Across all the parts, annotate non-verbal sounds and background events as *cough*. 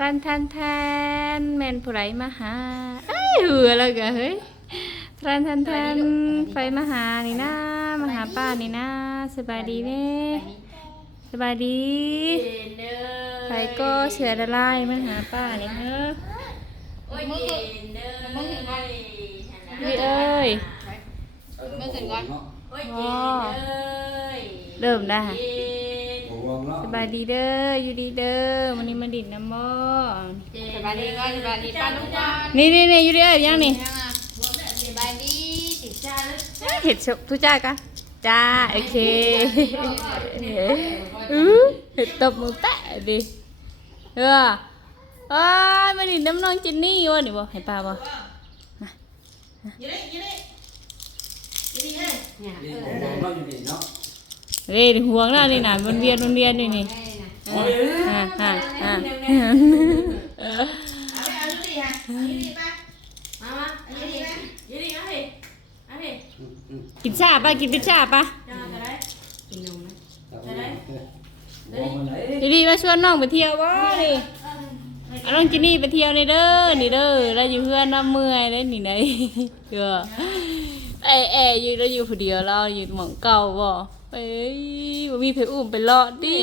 รันทันแทนแมนผู้ไรมาหาเอ้ยเหือแล้วกะเฮ้ยรันทันแทนไฟมาหานี่นะมาหาป้านี่นะสบายดีเน่สบายดีไฟก็เสือละลายมาหาป้านี่เฮ้อโอ้ยเย็นเด้อมึงถึงก่อนพี่เอ้ยมึงถึงก่อนโอ้ยเย็นเด้อเริ่มได้ค่ะเย็น สบายดีเด้ออยู่ดีเด้อวันนี้มาดินน้ำบ่สบายดีก่อนสบายดีป้าลุงก่อนนี่นี่นี่อยู่ดีเอ้ยยังนี่สบายดีติดจ้าเลยเห็ดสุทุจ้ากะจ้าโอเคอือเห็ดตบมือแปะดิเอออ้ายมาดินน้ำน้องจินนี่วะนี่บ่ให้ป้าบ่เนี่ยนี่ผมบอกเราอยู่นี่เนาะเฮ้ยห่วงแล้วนี่น่ะวนเวียนวนเวียนนี่นี่โอ้ยอ่าอ่าอ่ามามาอันนี้ดิยืดดิเอาดิเอาดิกินชาป่ะกินพิซซ่าป่ะจ้าจะได้ กินนมไหมบอกมันไหนดีๆมาชวนน้องไปเที่ยวบ่นี่เอาน้องจินนี่ไปเที่ยวนี่เด้อนี่เด้อเราอยู่เพื่อนน้ำเมื่อยได้นี่ไหนเด้อไอแออยู่เราอยู่ผู้เดียวเราอยู่หม่องเก่าบ่ เอ้ยบ่มีไผอุ้มไปเลาะดิ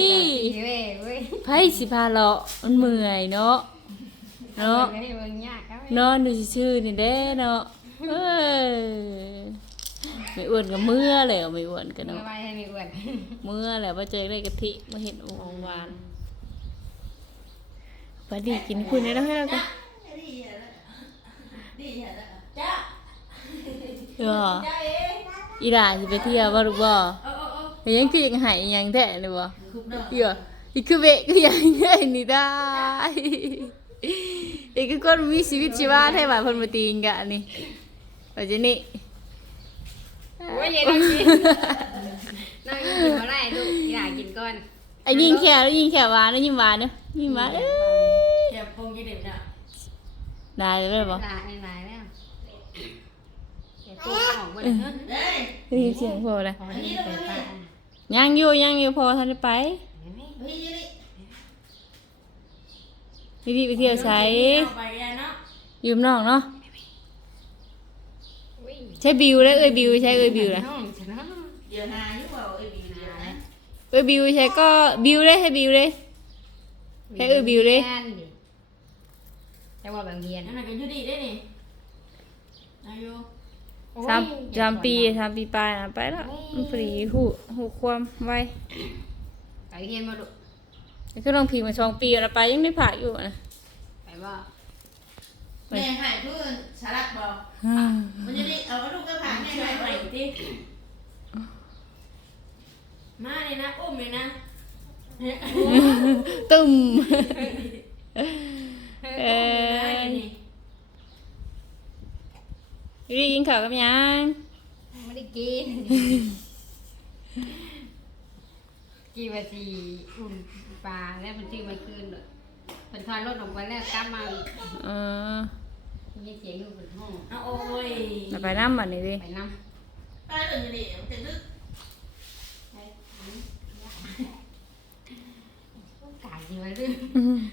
เว้ยเว้ยไผสิพาเลาะมันเมื่อยเนาะ เนาะเฮ้ยมึงยากครับนอนดูซื่อๆนี่เด้เนาะเอ้ยไม่อ้วนก็เมื่อแล้วไม่อ้วนก็เมื่อเนาะวานให้มีอ้วนเมื่อแล้วว่าเจอได้กะทิมาเห็นองค์หวานปลาดีกินคุณได้แล้วให้เรากันจ้าเออจ้าเอ๊ะอีหลาสิไปเที่ยวบ่ลูกบ่เออเออเออเฮ้ ยยังคือยังหายยังแท้เลยบ่คุบดอกเดี๋ยวอีกคือเวะก็ยังไงนี่ได้อีกคือคนมีชีวิตชีวาแท้ว่าเพิ่นมาตีงกะนี่ว่าจะนี่โอ้ยยังนั่งกินนั่งกินมาได้ลูกอยากกินก้อนไอ้ยิงแขวแล้วยิงแขวหวานแล้วยิงหวานเนาะยิงหวานเอ้ยเดี๋ยวพงยี่เด็ดน่ะได้เลยบ่ลาไม่ลายแล้วเดี๋ยวตัวของมันเฮ้ยได้ยินเสียงพอเลยขอนี่ไปป้า ยังอยู่ยังอยู่พอทันได้ไปดีๆไปเที่ยวใช้ไปแล้วเนาะยืมน้องเนาะใช้บิวแล้วเอ้ยบิวใช้เอ้ยบิวนะน้องฉันเนาะเดี๋ยวนาอยู่เปล่าไอ้บีเดี๋ยวนะเอ้ยบิวใช้ก็บิวเลยให้บิวเลยให้เอ้ยบิวเลยจะว่าแบบเรียนนั่นน่ะก็อยู่ดีได้นี่อายุ สามสามปีสามปีปลายนะไปแล้วมันฟรีหูหูความไวไปเรียนมาดูนี่คือลองพิงมาสองปีแล้วไปยังได้ผ่าอยู่นะไปว่าแม่หายเพื่อนสารักบอกมันจะได้เอาลูกก็ผ่านแม่ช่วหายยไปไปที่มาเลยนะอุ้มเลยนะ ตึมเออ อยู่ดีกินข้าวกับหยังไม่ได้กิน กีบสีอุ่นปลาแล้วมันชื่อมันคืนเลยเป็นทอนรถออกไปแล้วกลับมาเออมีเสียงอยู่บนห้องเอาโอ้ยแล้วไปน้ำมันนี่ดิไปน้ไปเลยอยู่ดีมันจะลึกำกายอยู่ไว้ด้วย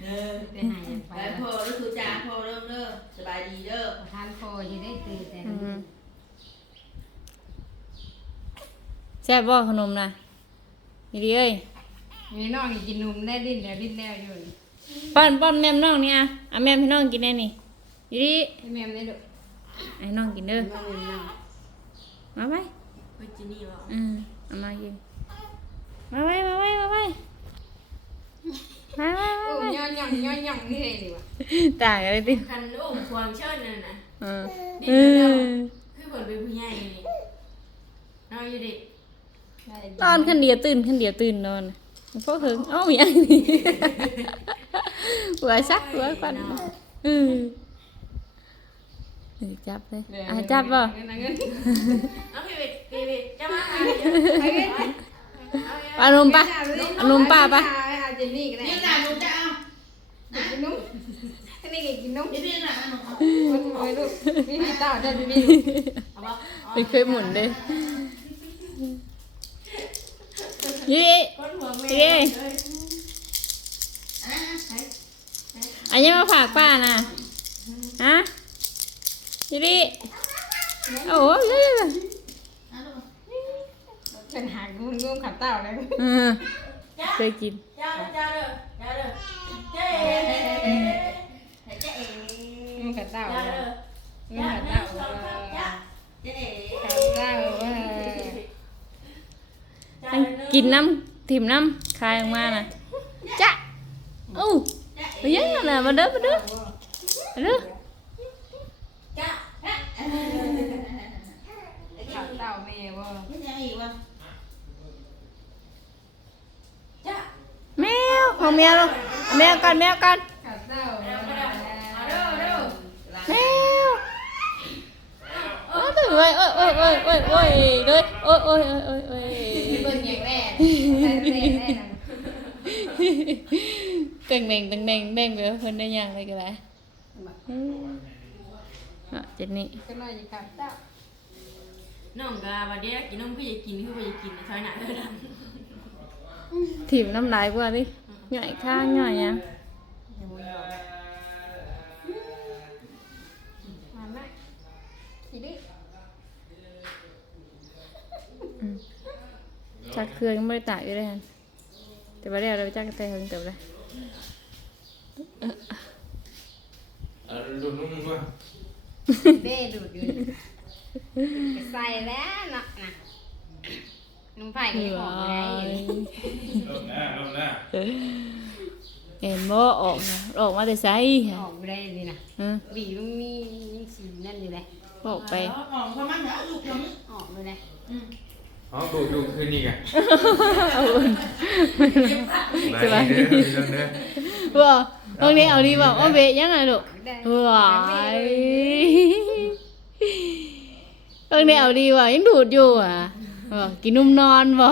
เด้อไปหายไปไปพอแล้วคือจางพอเริ่มเด้อสบายดีเด้อ ทานโฟอยู่ได้ตื่นแต่ อืม แซ่บบ่ขนมนะนี่ดิเอ้ยมีน้องกินนมได้ดิ้นแล้วดิ้นแล้วอยู่ป้อนป้อนแม่มน้องนี่อะเอาแม่มให้น้องกินได้นี่นี่ดิให้แม่ได้ดูให้น้องกินเด้อน้องน้องมาไว้ไปจีนี่บอกอืมเอามากินมาไว้มาไว้มาไว้มาไว้มาโอ้ไว้ยย่องย่องย่องย่องนี่เลยดีว่ะต่างกันเลยติคันอุ้มควงเชิญนั่นน่ะเออดีเอเด้ออคือเปิดเป็นผู้ใหญ่นี่เอาอยู่ดิ นอนขันเดียวตื่นขันเดียวตื่นนอนพวกเถิงเอ้าอย่างนี้หัวซักหัวควันอือจับเลยอะจับบ่เงินเงินเอาพี่บิดพี่บิดจะมาเอาไปเงินเอานมปะเอานมป้าปะเอาเจนนี่ก็ได้ยืนหน้าหนูจะเอากินนมอันนี้กินนมยืนหน้าหนูเอามันไว้ลูกมีพี่ต่อจะมีเอาบ่ไม่เคยหมุนเลย ยี่คนหัวแม่ยี่อะไปอันนี้มาฝากป้าน่ะฮะยี่ดิโอ้ยเยอะอะลูกเป็นหางงุ้มงุ้มขับเต่าเลยๆอืมเคยกินจ้าจ้าเด้อจ้าเด้อเจ๊เจ๊เอ๋งุ้มขับเต่าจ้าเลย เด้อ มึง จ้า ขับ หนึ่ เต่าง สองสามจ้าเจ๊เอ๋ ขับเต่าว่า จ้า อัน กินน้ำถิ่มน้ำคายออกมาน่ะจ้ะอู้จ้าไปยังไงน่ะมาเด้อมาเด้อมาเด้อจ้าฮะขับเต่าแม่ว่านี่ยังอีกวะจ้าแมวของแมวลูกแมวกันแมวกันขับเต่าเอาเด้อเอาเด้อเอาเด้อแมวอ๋อตื่นเลยโอ้ยโอ้ยโอ้ยโอ้ยโอ้ยเลยโอ้ยโอ้ยโอ้ยโอ้ย ต่งเด่งเต่งเด่งเด่งเกอเพิ่นได้ยังเลยก็ได้อืมอะเจ็ดนี่ก็น้อยขับเต่าน้องกาวันเดียวกินนมคือจะกินคือจะกินใช่ไหมนะเออดังถิ่มน้ำลายกว่าดิหน่อยข้างหน่อยยัง จักเครื่องไม่ได้ตากอยู่เลยฮันแต่ว่าเดี๋ยวเราไปจักกระเตยเฮิงเติบเลยเออดูนุ่มด้วยเบ้ดูดอยู่ใส่แล้วเนาะนะนุ่มไผ่ก็ยังออกมาได้อยู่ลงหน้าลงหน้าเห็นบ่ออกนะออกมาแต่ไสอค่ะอกมาได้นี่นะฮะบีมันมีสีนั่นอยู่เลยออกไปออกเขามันเหรอลูกเขามันออกเลยเล ยอ๋อดูดูคืนนี้กันเอาอุ่นสบายดีเรื่องเด้อบ่ตรงนี้เอาดีบ่เอาเบะยังไงลูกได้ว้ายตรงนี้เอาดีว่ะยังดูดอยู่อะบ่กินนุ่มนอนบ่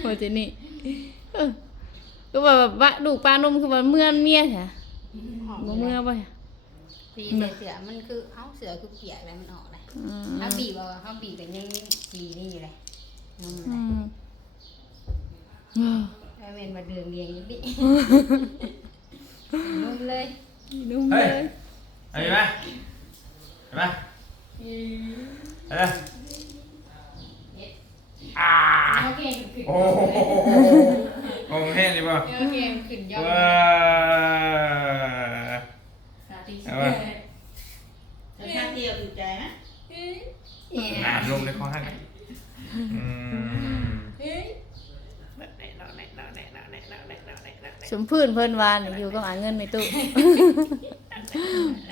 โอ้เจนี่เออก็ว่าแบบว่าลูกปลานมคือว่าเมื่อนเมียแท้ออกบ่เลเมื่อยบ่สีเสือมันคือเอ้าเสือคือเปียกอะไรมันออกเลย อืมถ้าบีบเอาเขาบีบเป็นยังสีนี่อยู่เลยนุ่มเลอืยมว้าวแล้วเป็นมาเดืองเรียงอยู่ดินุ่มเลยนุ่มเลเฮ้ยยเห็นไหมเห็นไหมเฮ้ยอ่าโอเคขึ้นโอ้โหงงแห้งดิบ่โอเคขึ้นยอดว้า สาธิตเอาวะ แต่ชาติเดียวอยู่ใจไหม น้ำลงในคอหักอืมสมพื้นเพิ่นวานอยู่กับหาเงินในตู้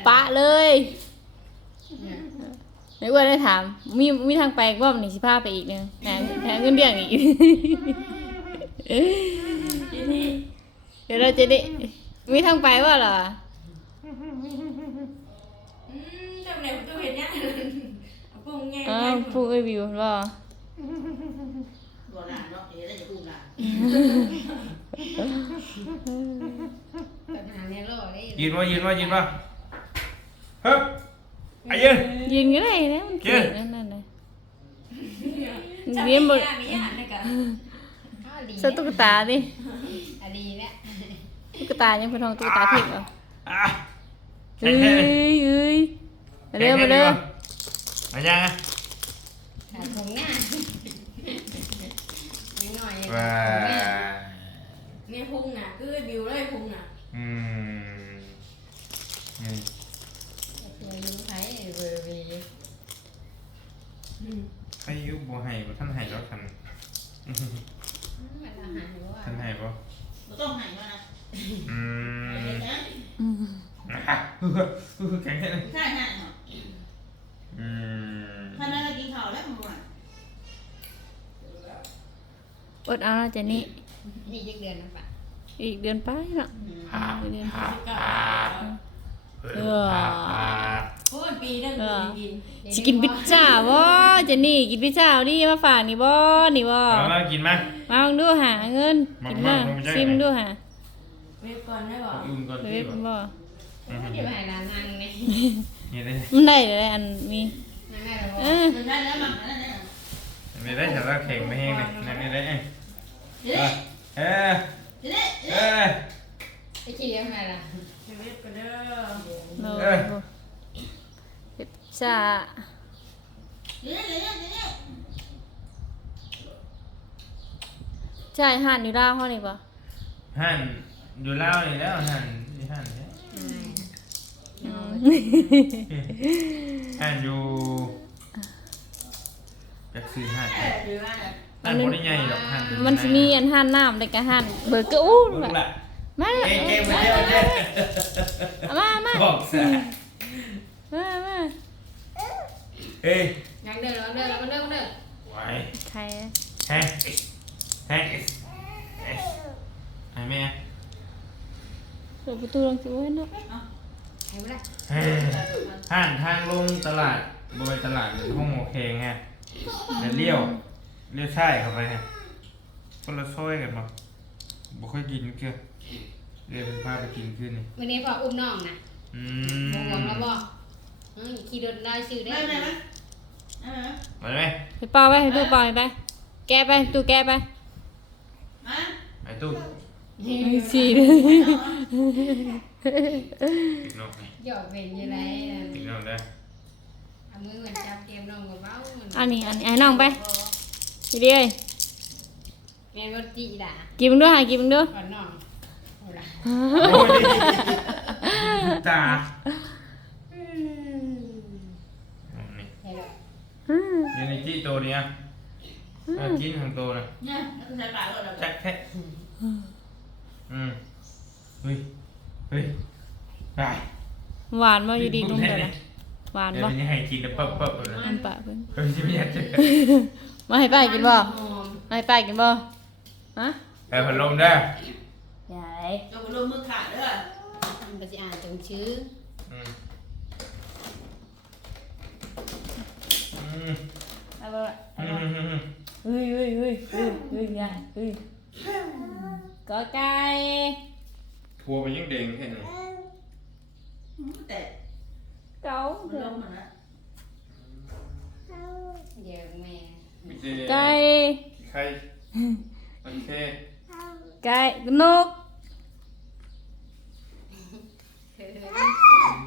ปะเลยในอ้วนได้ถาม มีมีทางไปว่ามันนี่สิพาไปอีกนึงแถมแถมเงินเดือนอีกเดี๋ยวเราจะได้มีทางไปว่าเหรอ เอาปุ้งแง่อ้าวพูดไอ้วิวว่าตัวหลานเนาะเดี๋ยวเราจะปุ้งหลานปัญหาในโลกนี่ยืนว่ายืนว่ายืนว่าเฮ้ยไอ้ยืน ยืนก็ได้นะมันเก่งนั่นนั่นเลยเรียนบทย่างนี้ย่างนี่กันข้าวดีใส่ตุ๊กตาดิอะดีเนี่ยตุ๊กตายังเป็นทองตุ๊กตาทิพย์เหรออะเอ้ยเอ้ยมาเร็วมาเร็ว มายังอะขาดถุงหน้าไม่หน่อยว้านี่พุงน่ะคือบิวเลยพุงน่ะอืมนี่เดี๋ยวรู้ไทยเบอร์วีใครอยุบบัวไห้บ่ท่านไห้แล้วท่านมันอาหารว่าท่านไห้บ่เราต้องหายมานะอืมเห็นนะอืม อะเฮ้ยเฮ้ยแข็งแค่ไหน ใช่ใช่เนาะอื อดเอานะเจนี่นี่ยังเดือนนะปะอีกเดือนไปเนาะหาอีกเดือนไปหาหาเออโอ้ยปีนึงกินสิกินพิซซ่าบ่เจนี่กินพิซซ่าเอาดิมาฝากนี่บ่นี่บ่เอามากินมามาลองดูหาเงินกินมามามามาซิมดูหาเว็บก่อนได้บ่เอาอุ่นก่อนเว็ที่บบ่บ่อืมเดี๋ยวหายร้านนั่งไงนี่ได้มันได้เลยอันมีนั่งได้แล้วเออมันได้แล้วมั้งนั่นน่ะนี่ได้ฉันว่าแข็งไม่แห้งเลยนั่นนี่ได้เอ้ยเดี๋ยว เอ้ยเดี๋ยเอ้ยไปขี่ยังไงล่ะชีวิตก็เด้อโอ้เอ้ยโหเฮ็ดจ้าเดี๋ยวเดี๋ยวเดี๋ยวใช่ห่านอยู่ล่าวเฮานี่บ่หั่นอยู่ล่าวนี่แล้วหั่นนี่หั่นเนี่ยอืมหั่นอยู่จักซื้อหั่นหรือว่า หั่นบ่ได้ใหญ่หรอกหั่นมันสิมีอันห่านน้ำแล้วก็ห่านเบอร์เกอร์อู้ลูกละมาเอ้ยเกมมาเที่ยวเจ้เอามามาบอกซะมามาเอ้ยยังเดินแล้วเดินแล้วมันเดินมันเดินไว้ใครแฮงแฮงไอ้แม่เปิดประตูลงสิเว้ยเนาะใครไม่ได้เฮ้ยห่านทางลงตลาดบริเวณตลาดห้องโอเคไงแต่เลี้ยว เลี้ยวใช่เข้าไปฮะคนละซอยกันมาบ่ค่อยกินเกือเรียกเป็นพาไปกินขึ้นนี่วันนี้พออุ้มน้องนะอืห่วงมแล้วบ่เออขี่รถได้ซื้อได้ได้ไหมไหมเออมาไหมไปเป่าไปให้ตู้เป่าไป แกะไปตู้แกะไปมาไอ้ตู้สีเลยติดนกนี่หยอกเป็นยังไงติดนกเด้อเอามือมันจับเกมน้องกับเบ้ามันอันนี้อันนี้ให้น้องไปที เดียวแม่รถจีด่า กินมึงด้วยหากินมึงด้วยก่อนน้องเอาล่ะโอ้ยตานี่ใช่เลยอยังในที่โตเนี่ยเอากินของโตนะเนี่ยแล้วก็ใส่ปากเราจักแค่อืมเฮ้ยเฮ้ยไปหวานบ่อยู่ดีลุงเดี๋ยวนะหวานเดี๋ยวบ่นี้ให้กินแต่เปิ๊บเปิ๊บเลยอันปะเพิ่นเฮ้ยที่ไม่อยากจะ มาให้ป้ากินบ่หอมมาให้ป้ากินบ่ฮะไปพัดลมได้อใหญ่ยกลงมือขาดเด้อมันก็จะอ่านจงชื่ออืมอืมเอาบ่อืมอืมอืม เฮ้ยเฮ้ยเฮ้ยเฮ้ยเฮ้ยใหญ่เฮ้ยกอไก่ทัวร์ไปยังเด้งแค่นี้ แต่ เก้า มันลงมาแล้ว เดี๋ยวแม่ มีเจ ไก่ ไข่โอเค ไก่นก เธอ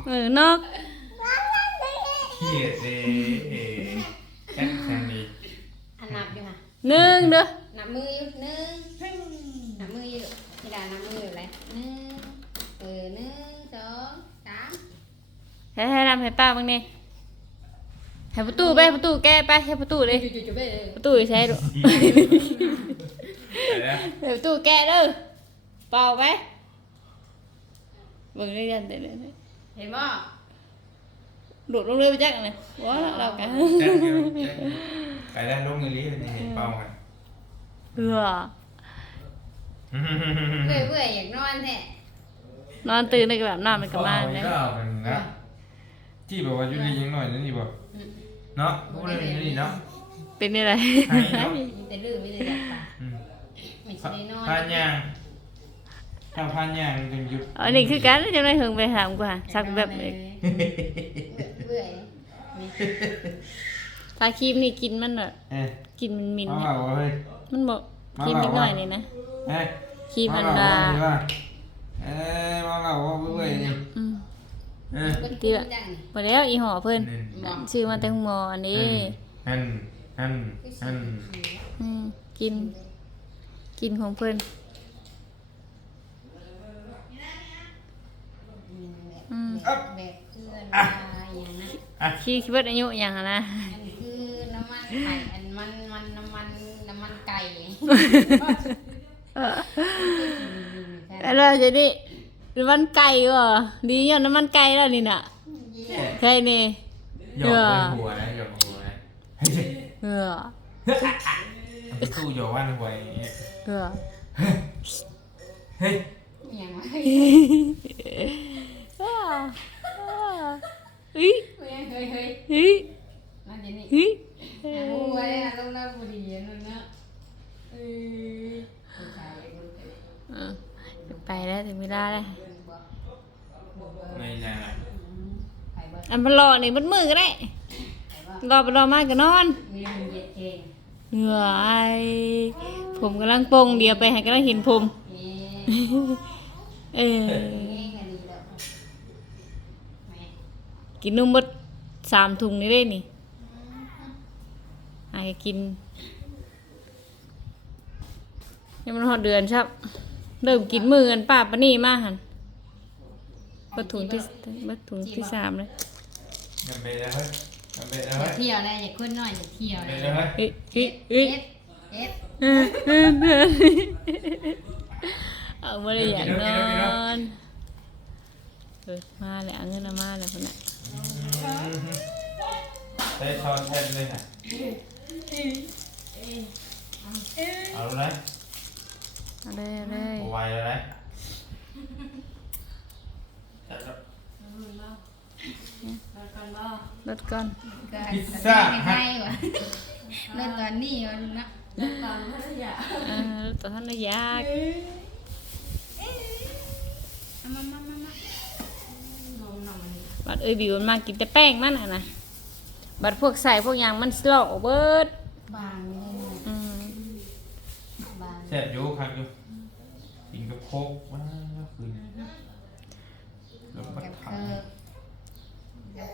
เออ นกเขียดเลยแค่แค่นี้อันนับอยู่ค่ะหนึ่งเด้อนับมืออยู่หนึ่งนับมืออยู่พี่ดานับมืออยู่ไรหนึ่งเออหนึ่งสองสามให้ให้รำให้ป้าบ้างนี่ให้ประตูไปประตูแก้ไปให้ประตูเลยจุ๊จุ๊ไปเลยประตูใช้ดูไปแล้วให้ประตูแก้เด้อเป่าไปเบิ่งได้ยันเด้อ เห็นบ่โดดลงเลยไปจักอันนี้ว้าเรากัน แจ็คเดียวแจ็คไปแล้วลงเงินลี้ในเห็นเป้ากันเบื่อเบื่อเบื่ออยากนอนแท้นอนตื่นได้ก็แบบนอนมันก็มาเลเลยยก็เอาเป็นนะที่บอกว่าอยู่ดียังหน่อยนั่นนี่บอกเนาะพวกเราอยู่นี่เนาะเป็นอะไร ให้เนาะมีแต่ดื้อมีแต่อยากปะอืมไม่ใช่ได้นอน พานยาง ถ้าพานยางจึงหยุดอันนี้คือการจะได้เฮิงไปถามกว่าสักแบบนี้เบื่อมีถ้าครีมนี่กินมันแบบเอ้ยกินมันมินมาๆเปล่าเฮ้ย มันบอกครีมนิดหน่อยนี่นะเอ้ยครีมอันมาดาเปล่าเอ้ยมาเปล่าว่าเบื่อนี่อืม เอ้ยคนกินจังนี่หมดแล้วอีห่อเพิ่นบอกชื่อมาแต่หงหมออันนี้ฮันฮันฮันอืมกิน กินของเพิ่น อืม แบบแบบเพื่อนมาอย่างนั้นอะขี้คิดว่าอายุอย่างนั้นนะอันคือน้ำมันไข่อันมันมันน้ำมันน้ำมันไก่แล้วเราจะได้น้ำมันไก่บ่ดีย้อนน้ำมันไก่แล้วนี่น่ะใช่นี่หยอกเลยหัวนะหยอกหัวนะเฮ้ยเออเอาตู้หยอกวันหัวอย่างเงี้ยเออเฮ้ยอย่างไรอ้าวอ้าว เฮ้ยเฮ้ยเฮ้ยเฮ้ยเฮ้ยนั่นจะนี่เฮ้ยมูไว้อะลงน้ำบุหรี่นั่นนะเอ้ยผู้ชายคนเดียวเออไปแล้วถึงเวลาแล้วในยังไงไข่เบิดอันมันรอนี่มันมือก็ได้ไข่เบิดรอไปรอมาก็นอนมีมันเย็ดเก่งเหนื่อยผมกำลังโปงเดียวไปให้กำลังเห็นผมนี่เอ้ยเองก็ดีแล้วแม่ กินนมหมดสามถุงนี่ได้นี่หายกินยังมันหอดเดือนครับ เริ่มกินมือกันป้าปะนี่มาหันเบัดถุงที่เบัดถุงที่สามเลยยังไปแล้วเฮ้ยยังไปแล้วอเฮ้ย่ายเที่ยวเลยอย่าขึ้นน้อยอย่าเที่ยวไปเลยแล้วเฮ้ยเอ๊ะเอ๊ะเอเอ๊ะฟเอฟเออเออเออเอาไม่ได้อยากนอนเออมาเลยเอาเงินเอามาเลยคนน่ะ ได้ช้อนแทนเลยฮะเอาแล้วนะเอาเลยเอาเลยไวแล้วนะลดก่อนพิซซ่าใกล้วะเริ่มตอนนี้วะลุงนะลดตัวท่านยากเอามามามามามัน บัดเอ้ยบิวมันมากินแต่แป้งมันอะนะบัดพวกใส่พวกหยางมันสลอกเบิดบางเลยนะอืมบางแซ่บอยู่ครับอยู่กินกับโคกว้าวคืนแล้วก็กับทเคิร์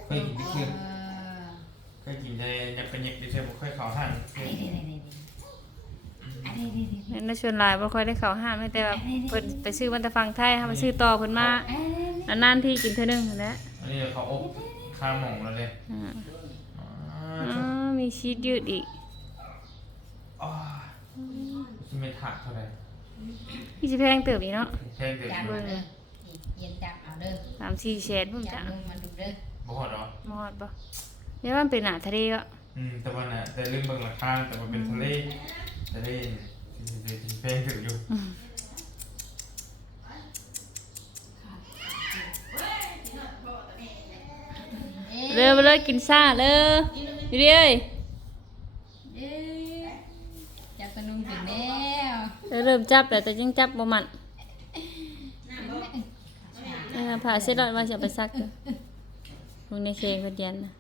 ำเคยกินที่เอเคื่องอเคยกินในยักษ์เป็นยักษ์ดิเซลบ่เคยเข้าห้างเคยเดี๋ยวเดี๋ยวเดี๋ยวเดี๋ยวเดี๋ยวเดี๋ยวนั่นน่ะชวนหลายบ่ค่อยได้เข้าห้างไม่แต่ว่าเพิ่นไปซื้อมันแต่ฟังไทยเฮาไปซื้อต่อเพิ่นมาเอ้ยนานๆที่กินเท่านึงนั่นแหละ อันนี้เขาอบข้าวหม่องแล้วเลยอ่าอ๋ออ๋อมีชีสยืดอีกอ๋อที่ไม่ถักเท่าไหร่นี่สิแพงเติบอีกเนาะแพงเกินจับเลเอายเด้อเย็นจับเอาเด้อสามสี่แสนพุ่มจัจ้ะบลงมาดูเด้อบ่หอดหรอมอดบ่เดี๋ยวมันเป็นหน้าทะเลก็อืมแต่ว่าน่ะแต่ลืมเบิ่งราคาแต่ว่าเป็นทะเลทะเลนี่ที่แพงเกินอยู่ เร็วไปเลยกินซ่าเลยอยู่ดิเอ้ยเอ้ยจับกระนุ่งถึงแล้วเดี๋ยวเริ่มจับแล้วแต่ยังจับบ่มันเออผ่าเสร็จแล้วว่าจะเอาไปซักอยู่พวกในเคงก็เย็นนะ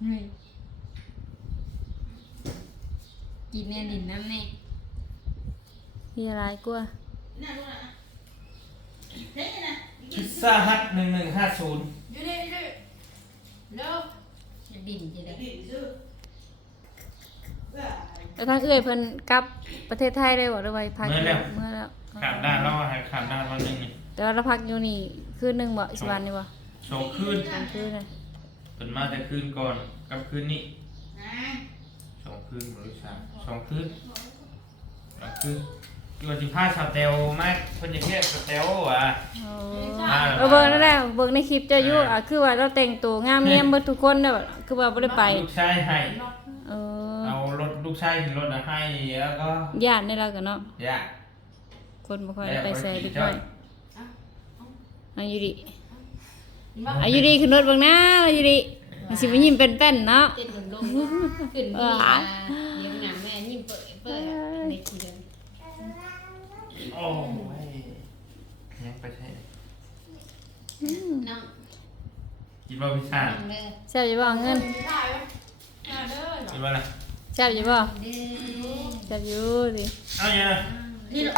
เฮ้ยกินแน่ดินน้ำแน่มีอะไรกลัวพิซซ่าฮัทหนึ่งหนึ่งห้าศูนย์ อยู่นี่อยู่นี่เร็ว จะ ดินจะได้ดิดื้อเอ้ยแล้วทางเอื้อยเพิ่นกลับประเทศไทยได้บ่หรือว่าพักอยู่เมื่อแล้วขาดด้านแล้วให้ขาดด้านวันหนึงนี่แต่ว่าเราพักอยู่นี่คืนหนึงบ่สิวันนี่บ่สองคืนสองคืนน่ะเป็นมาแต่คืนก่อนกับคืนนี้นะสองคืนหรือสามสองคืนสองคืน กี่วันที่พาสาวเตลมากคนจะเรียกสาวเตลว่ะโอ้มาเออเบิ่งนั่นแหละเบิ่งในคลิปเจ้าอยู่อะคือว่าเราแต่งตัวงามเนียมเบิดทุกคนเด้อคือว่าบ่ได้ไปลูกชายให้ เออเอารถลูกชายขึ้นรถนะให้แล้วก็ญาตินี่เราก็เนาะอยากคนบ่ค่อยได้ไปใส่เด็กน้อยอายุดิมาอายุดิขึ้นรถเบิ่งนะอายุดิมันสิมายิ้มเป็นแป้นเนาะเต้นลงลงขึ้นนี่มาเดี๋ยวหนังแม่ยิ้มเปิดเปิดในทีเดียวโอ้ยยังไปใช่น้องกินว่าพิซซ่าน้องเด้อแซ่บอยู่บ่เงินถ่ายไว้ถ่ายเด้อกินว่าอะไรแซ่บอยู่บ่เด้อแซ่บอยู่สิเอาอย่างนั้นนี่เหรอ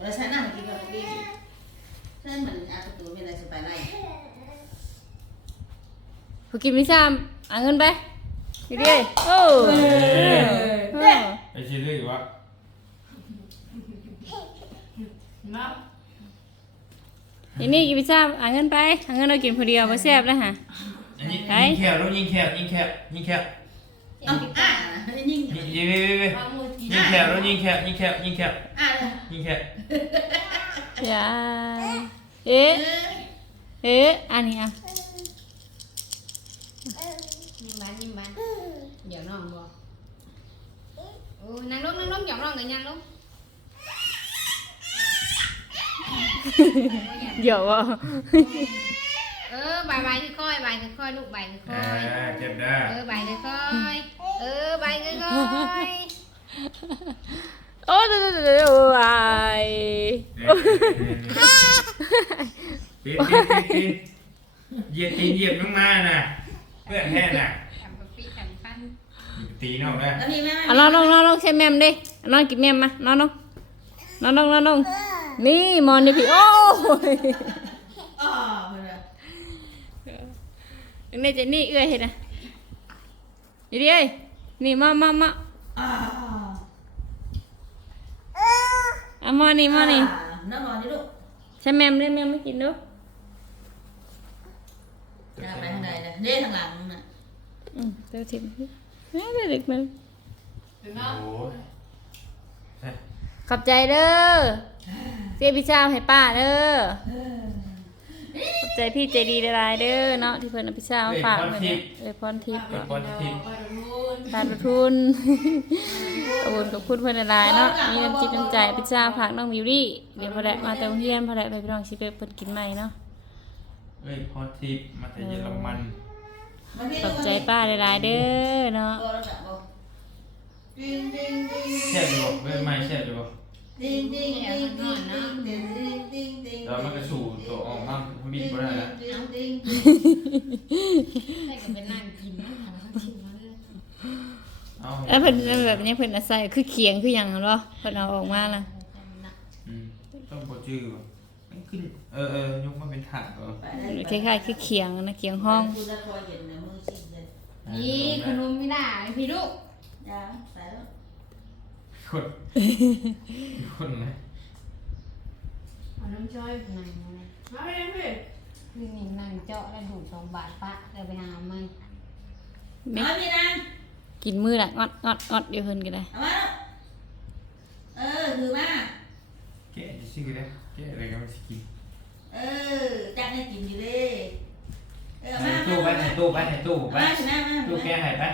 เราใช้หน้าเมื่อกี้กับดีเส้นเหมือนอาประตูมีอะไรสไปไล่ ผูกินพิซซ่าเอาเงินไปอยู่ดิโอ้เอ้ยโอ้ไอชื่อเรื่วะมาอีนี่กินพิซซ่าเอาเงินไปเอาเงินเรากินผู้เดียวบ่แซ่บแล้วฮะ อันนี้ไหน ยิงแคบล้วยิงแคบยิงแคบยิงแคบเอาอะยิ่งยิงยิงยิงยิงวางยิงแคบล้วยิงแคบยิงแคบยิงแคบอะยยิงแคบยาเอ๊ะเอ๊ะอันนี้อะ Ôi, năng lúc, năng lúc, giọng rồi người nhanh lúc Dở *laughs* *laughs* Ừ, bài bài cứ coi, bài cứ coi, lúc bài cứ coi À, chụp đó Ừ, bài cứ coi Ừ, bài cứ coi *laughs* Ôi, trời trời trời bài Tiếp, tiếp, tiếp, tiếp. Diệt tìm diệt nó ma nè. Quyện thế nè ตีนอกได้แล้วมีแม่เอานอนลงนอนลงใช้แมมดินอนกินแมมมานอนลงนอนลงนอนลงนี่มอนนี่พี่โอ้ยอ๋อเพื่อนนี่จะนี่เอื้อยเห็นนะนี่ดิเอ้ยนี่มามามาอ๋อเอามอนี่มอนี่น้ำมอนี่ลูกใช้แมมเลยแมมไม่กินดูจะไปทางใดเลยเด้ทางหลังน่ะ อืมเดี๋ยวทิ้ง เฮ้ยเด็กมันถึงเนาะโอ้ยขอบใจเด้อเสียพี่เจ้าให้ป้าเด้อขอบใจพี่ใจดีหลายๆเด้อเนาะที่เพิ่นเอาพี่เจ้ามาฝากไว้เนี่ยเอ้ยพรทิพย์เป็นคนทิพย์ทานทุนขอบคุณกับคุณเพิ่นหลายๆเนาะมีน้ำจิตน้ำใจพี่เจ้าฝากน้องมิวรี่เดี๋ยวพอได้มาแต่โรงเรียนพอได้ไปพี่น้องชิไปเพิ่นกินใหม่เนาะเอ้ยพอทิพย์มาจากเยอรมัน ตกใจป้าหลายๆเด้อเนาะเช็ดดูเว้ยไม่เช็ดดูแล้วมันก็สูตัวออกมาบินไม่ได้แล้วใส่กับเป็นนั่งกินนะแล้วเพิ่นแบบนี้เพิ่นอาศัยคือเคียงคือหยังเนาะเพิ่นเอาออกมาล่ะต้องบ่จื้อมันขึ้นเออเยกมาเป็นถาดเหคล้ายๆคือเคียงนะเคียงห้อง นนะมือชิดเลยนี่ขนมไม่ได้พี่ลูกยาใส่แล้วคนคนนะเอาน้ำจ้อยนั่งมาเลยมาเรียนพี่นี่นี่นั่งเจาะแล้วดูดสองบาทปะเลยไปหาไม่มาพี่นางกินมือละงอดงอดงอดเดี๋ยวเพิ่นก็ได้เอามาลูกเออถือมาแกะจะซื้อได้แกะอะไรก็ไม่สิกินเออจักให้กินอยู่เลย เออในมาตู้ไปในตู้ไปในตู้ไปมาถึงหน้ามาตู้แกะให้ไป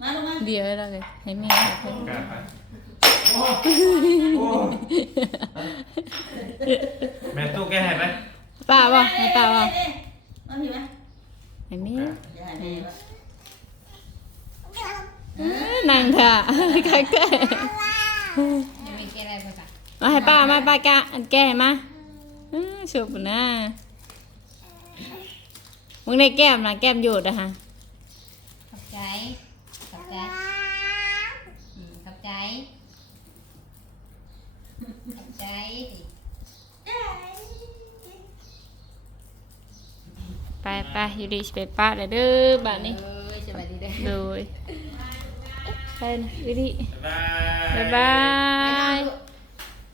มาลูกมาเดี๋ยวเราเลยให้แม่ให้เพิ่นกาไปโอ้โอ้แม่ตู้แกะให้ไปป้าบ่ให้ป้าบ่มาพี่มาให้แม่อย่าให้แม่ว่าเออนางท่าคักแก่ยังไม่แก้อะไรภาษามาให้ป้ามาป้ากะอันแก่มาเออสุบนะ มึงได้แก้มนะแก้มหยุดอะฮะขอบใจขอบใจอืมขอบใจขอบใจไปไปอยู่ดีสิไปป้าเด้อเด้อบ้านนี้เอ้ยสบายดีเด้อโดยไปนะอยู่ดีบ๊ายบายบาย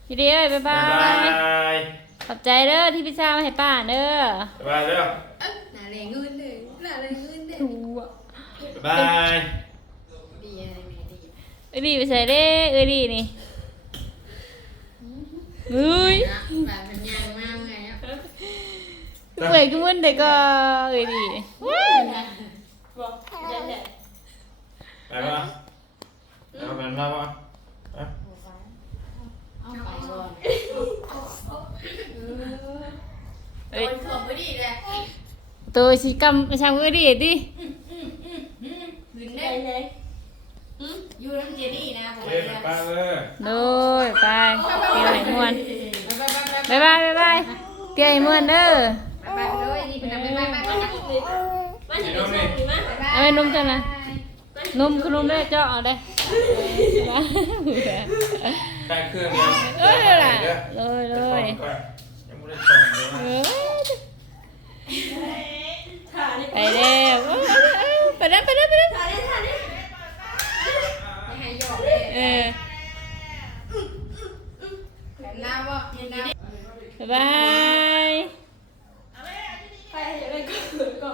อยู่ดีเอ้ยบ๊ายบาบ๊ายยบาย ขอบใจเด้อที่พี่ชายมาให้ป้าเด้อ บ๊ายบายเด้อ น่าเลยเงินเลยน่าเลยเงินเลย บ๊ายบายดีอะไรไม่ดีเอ้ยดีไปใส่เด้เอ้ยดีนี่เฮ้ยนะแบบเป็นยางมากไงอะเปื่อยก็มึนแต่ก็เอ้ยดีว้ายไปป่ะเอาเป็นมาป่ะไปเอาไปก่อนเอ้ยของไม่ดีเลยตัวสิกำไปช่างเอ้ยดีดิ ขึ้นได้เลยอยู่น้ำเจนี่นะผมเอ้ยไปเลยโดยไปเที่ยวให้ม่วนบ๊ายบายบ๊ายบายเที่ยวให้ม่วนเด้อไปเลยนี่เป็นไปไปไปไปนี่น้องนี่เอาไปนุ่มจังนะนุ่มคือนุ่มได้เจาะเอาได้เอ้ยใกล้เครื่องแล้วเอ้ยเลยล่ะเลยเลยยังไม่ได้ส่งเลยเอ้ย ไปแล้วเอ้ยเอ้ยไปแล้วไปแล้วไปแล้วไม่ให้หยอกเลยเออแบบหน้าว่าเห็นหน้าบ๊ายบาย